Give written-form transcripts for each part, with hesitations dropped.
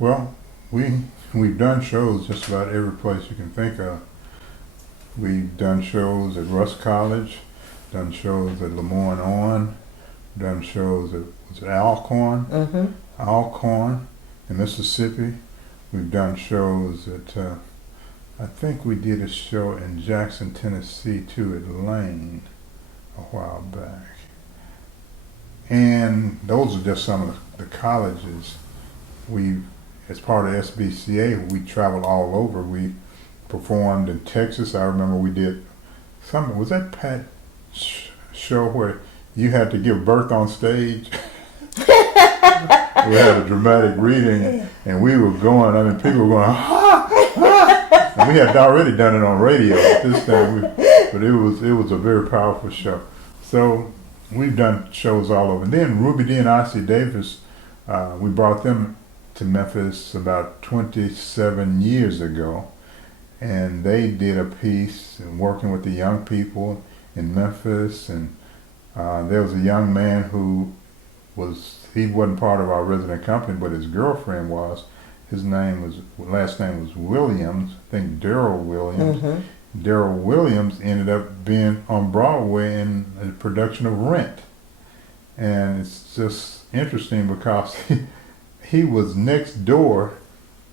Well, we've done shows just about every place you can think of. We've done shows at Russ College, done shows at Lemoyne On, done shows at was it Alcorn, Mm-hmm. Alcorn in Mississippi. We've done shows at I think we did a show in Jackson, Tennessee too at Lane a while back. And those are just some of the colleges. We, as part of SBCA, we traveled all over. We performed in Texas. I remember we did some. Was that Pat show where you had to give birth on stage? We had a dramatic reading, and we were going. I mean, people were going, ah, ah. And we had already done it on radio at this time, but it was a very powerful show. So we've done shows all over. And then Ruby Dee and Ossie Davis, we brought them to Memphis about 27 years ago, and they did a piece working with the young people in Memphis. And there was a young man who he wasn't part of our resident company, but his girlfriend was. His last name was Williams, I think Daryl Williams. Mm-hmm. Daryl Williams ended up being on Broadway in a production of Rent. And it's just interesting because he was next door.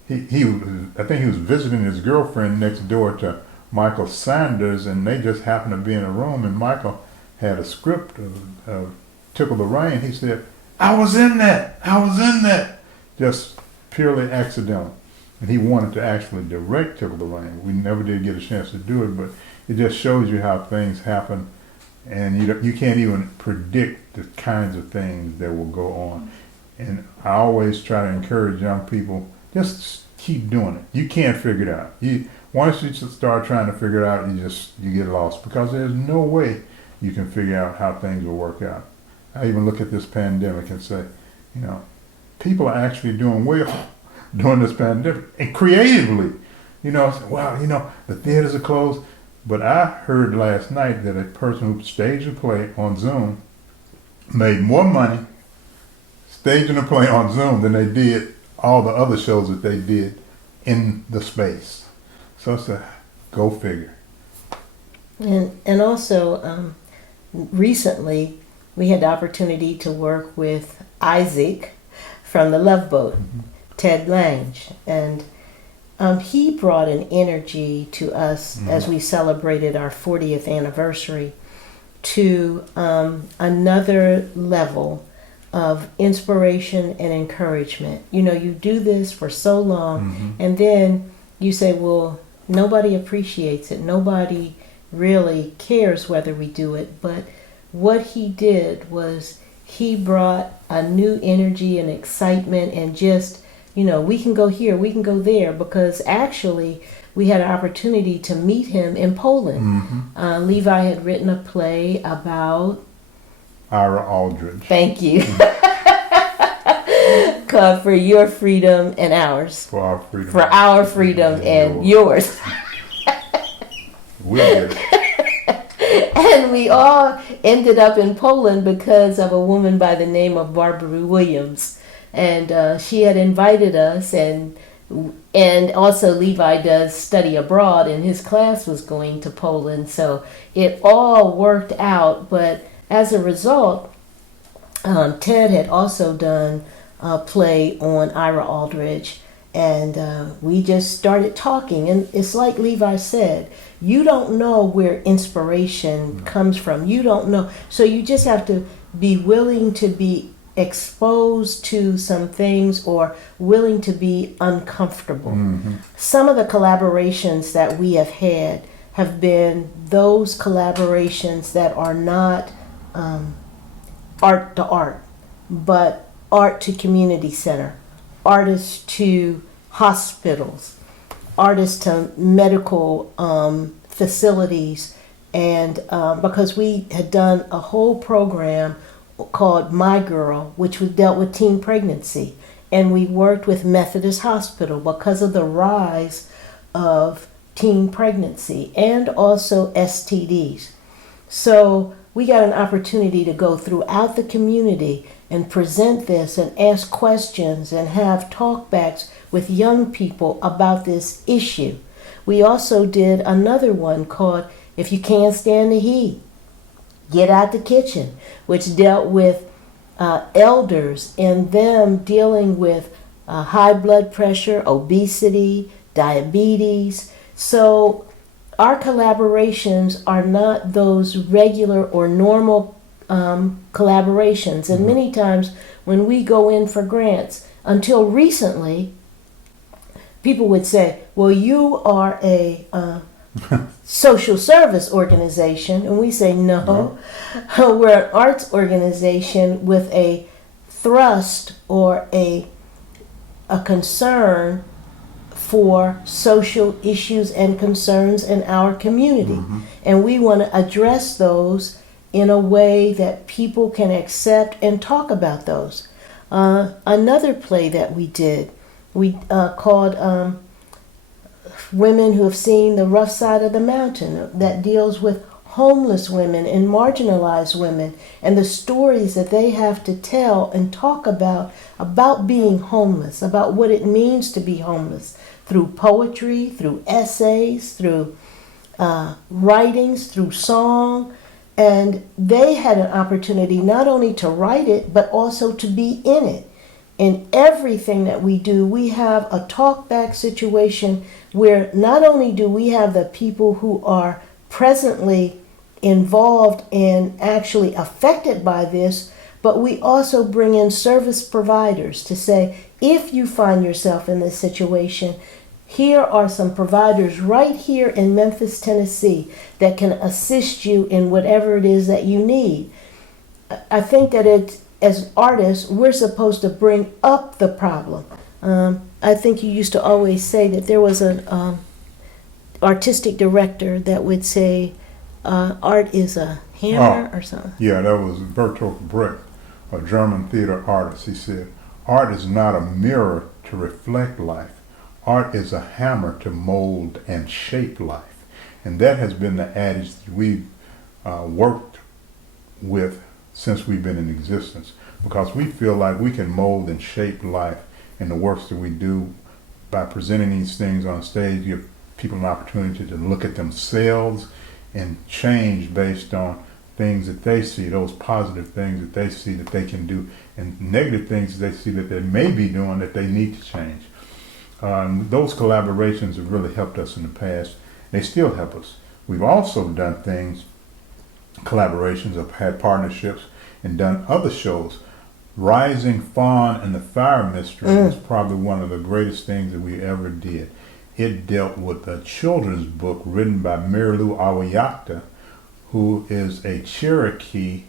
I think he was visiting his girlfriend next door to Michael Sanders, and they just happened to be in a room, and Michael had a script of Tickle the Rain. He said, I was in that. Just purely accidental. And he wanted to actually direct Tickle the Rain. We never did get a chance to do it, but it just shows you how things happen, and you can't even predict the kinds of things that will go on. And I always try to encourage young people, just keep doing it. You can't figure it out. Once you start trying to figure it out, you get lost, because there's no way you can figure out how things will work out. I even look at this pandemic and say, people are actually doing well during this pandemic, and creatively. Wow, the theaters are closed. But I heard last night that a person who staged a play on Zoom made more money staging a play on Zoom than they did all the other shows that they did in the space. So it's a go figure. And also, recently, we had the opportunity to work with Isaac from the Love Boat, mm-hmm. Ted Lange, and he brought an energy to us, mm-hmm. as we celebrated our 40th anniversary, to another level of inspiration and encouragement. You do this for so long, mm-hmm. and then you say, well, nobody appreciates it. Nobody really cares whether we do it. But what he did was he brought a new energy and excitement, and just, we can go here, we can go there, because actually we had an opportunity to meet him in Poland. Mm-hmm. Levi had written a play about Ira Aldridge. Thank you. Called For Your Freedom and Ours. For our freedom. For our freedom and yours. We'll get it. And we all ended up in Poland because of a woman by the name of Barbara Williams. And she had invited us, and also Levi does study abroad, and his class was going to Poland. So it all worked out, but as a result, Ted had also done a play on Ira Aldridge, and we just started talking. And it's like Levi said, you don't know where inspiration comes from. You don't know. So you just have to be willing to be exposed to some things, or willing to be uncomfortable. Mm-hmm. Some of the collaborations that we have had have been those collaborations that are not art to art, but art to community center, artists to hospitals, artists to medical facilities, and because we had done a whole program called My Girl, which dealt with teen pregnancy, and we worked with Methodist Hospital because of the rise of teen pregnancy and also STDs. So we got an opportunity to go throughout the community and present this and ask questions and have talkbacks with young people about this issue. We also did another one called If You Can't Stand the Heat, Get Out the Kitchen, which dealt with elders and them dealing with high blood pressure, obesity, diabetes. So our collaborations are not those regular or normal collaborations. And many times when we go in for grants, until recently, people would say, well, you are a social service organization. And we say, no, we're an arts organization with a thrust or a concern for social issues and concerns in our community. And we want to address those in a way that people can accept and talk about those. Another play that we did, we called Women Who Have Seen the Rough Side of the Mountain, that deals with homeless women and marginalized women and the stories that they have to tell and talk about being homeless, about what it means to be homeless, through poetry, through essays, through writings, through song. And they had an opportunity not only to write it, but also to be in it. In everything that we do, we have a talkback situation where not only do we have the people who are presently involved and actually affected by this, but we also bring in service providers to say, if you find yourself in this situation, here are some providers right here in Memphis, Tennessee, that can assist you in whatever it is that you need. I think that as artists, we're supposed to bring up the problem. I think you used to always say that there was an artistic director that would say, art is a hammer or something. Yeah, that was Bertolt Brecht, a German theater artist. He said, art is not a mirror to reflect life. Art is a hammer to mold and shape life. And that has been the adage that we've worked with since we've been in existence, because we feel like we can mold and shape life in the works that we do by presenting these things on stage, give people an opportunity to look at themselves and change based on things that they see, those positive things that they see that they can do, and negative things that they see that they may be doing that they need to change. Those collaborations have really helped us in the past. They still help us. We've also done things, collaborations, have had partnerships and done other shows. Rising Fawn and the Fire Mystery is probably one of the greatest things that we ever did. It dealt with a children's book written by Marilu Awayakta, who is a Cherokee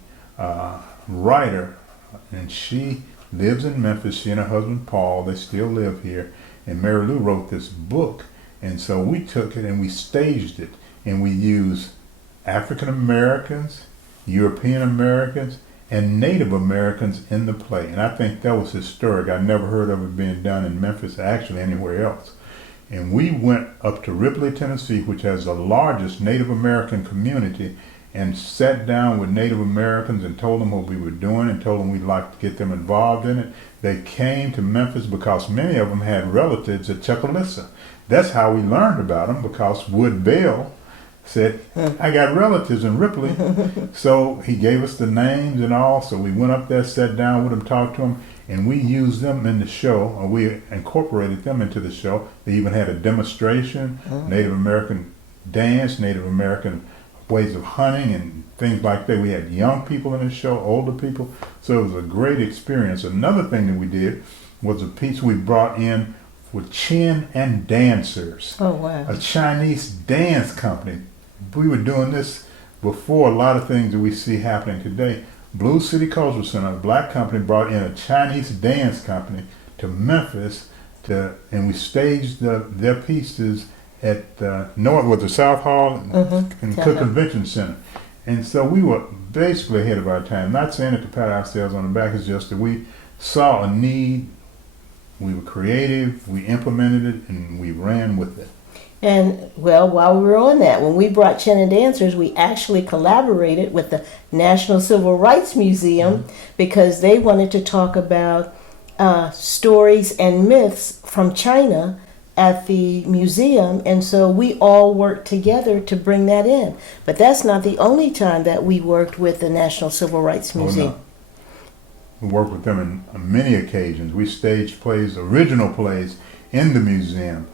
writer, and she lives in Memphis. She and her husband Paul, they still live here, and Marilu wrote this book. And so we took it and we staged it, and we used African Americans, European Americans, and Native Americans in the play. And I think that was historic. I never heard of it being done in Memphis, actually anywhere else. And we went up to Ripley, Tennessee, which has the largest Native American community, and sat down with Native Americans and told them what we were doing and told them we'd like to get them involved in it. They came to Memphis because many of them had relatives at Chucalissa. That's how we learned about them, because Wood Bell said, I got relatives in Ripley. So he gave us the names and all. So we went up there, sat down with them, talked to them, and we used them in the show, or we incorporated them into the show. They even had a demonstration, Native American dance, Native American ways of hunting and things like that. We had young people in the show, older people. So it was a great experience. Another thing that we did was a piece we brought in with Chin and Dancers, Oh, wow. a Chinese dance company. We were doing this before a lot of things that we see happening today. Blue City Cultural Center, a black company, brought in a Chinese dance company to Memphis, and we staged their pieces at the South Hall and Cook Convention Center. And so we were basically ahead of our time. Not saying it to pat ourselves on the back, it's just that we saw a need, we were creative, we implemented it, and we ran with it. And well, while we were on that, when we brought Chin and Dancers, we actually collaborated with the National Civil Rights Museum because they wanted to talk about stories and myths from China at the museum, and so we all worked together to bring that in. But that's not the only time that we worked with the National Civil Rights Museum. no. We worked with them on many occasions. We staged plays, original plays, in the museum.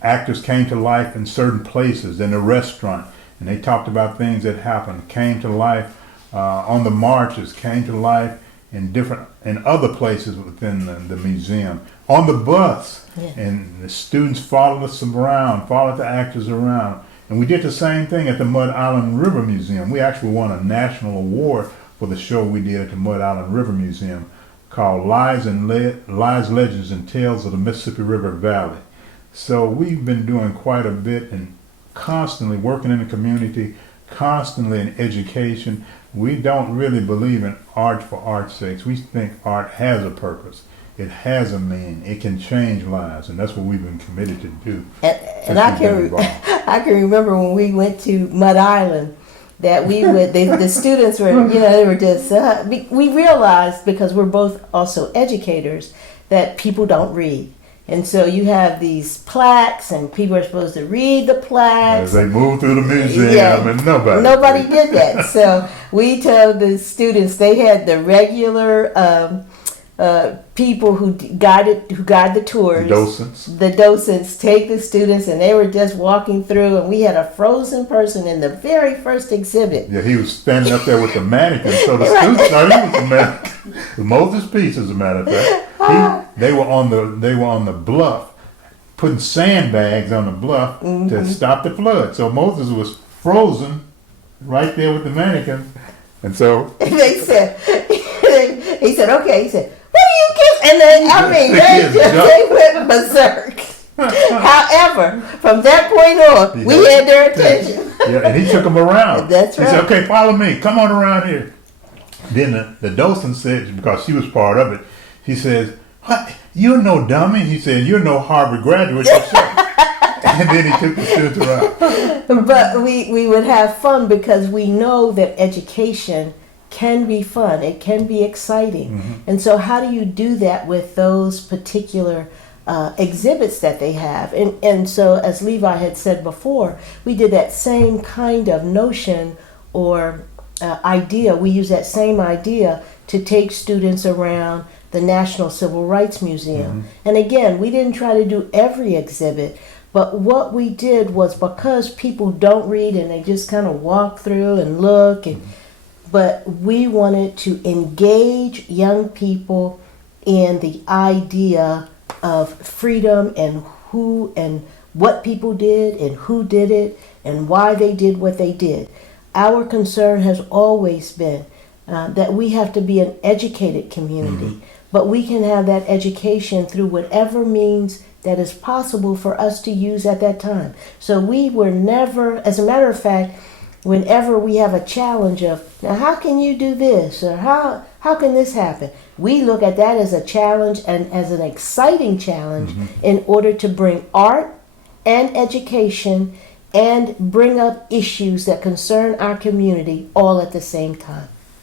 Actors came to life in certain places, in the restaurant, and they talked about things that happened, came to life on the marches, came to life in other places within the museum. On the bus, Yeah. and the students followed us around, followed the actors around. And we did the same thing at the Mud Island River Museum. We actually won a national award for the show we did at the Mud Island River Museum called Lies, Legends, and Tales of the Mississippi River Valley. So we've been doing quite a bit and constantly working in the community, constantly in education. We don't really believe in art for art's sake. We think art has a purpose. It has a meaning. It can change lives, and that's what we've been committed to do. And I I can remember when we went to Mud Island that we would the students were they were just we realized, because we're both also educators, that people don't read. And so you have these plaques, and people are supposed to read the plaques. As they move through the museum, Yeah. and nobody Did that. So we told the students they had the regular people who guide the tours. The docents. The docents take the students, and they were just walking through, and we had a frozen person in the very first exhibit. Yeah, he was standing up there with the mannequin, so the Right. students know he was the mannequin. Moses Peace, as a matter of fact. They were on the bluff, putting sandbags on the bluff to stop the flood. So Moses was frozen right there with the mannequin, and so They said, he said, okay. He said, what do you give? And then The kids they went berserk. However, from that point on, we had their attention. yeah, and he took them around. That's He right. said, "Okay, follow me. Come on around here." Then the docent said, because she was part of it, he says, "What? You're no dummy." He said, "You're no Harvard graduate yourself." And then he took the students around. But we would have fun because we know that education can be fun. It can be exciting. And so how do you do that with those particular exhibits that they have? And so, as Levi had said before, we did that same kind of notion or idea. We use that same idea to take students around the National Civil Rights Museum. And again, we didn't try to do every exhibit, but what we did was, because people don't read and they just kind of walk through and look, but we wanted to engage young people in the idea of freedom and who and what people did and who did it and why they did what they did. Our concern has always been that we have to be an educated community, but we can have that education through whatever means that is possible for us to use at that time. So we were never, as a matter of fact, whenever we have a challenge of, now how can you do this, or how can this happen, we look at that as a challenge and as an exciting challenge in order to bring art and education and bring up issues that concern our community all at the same time.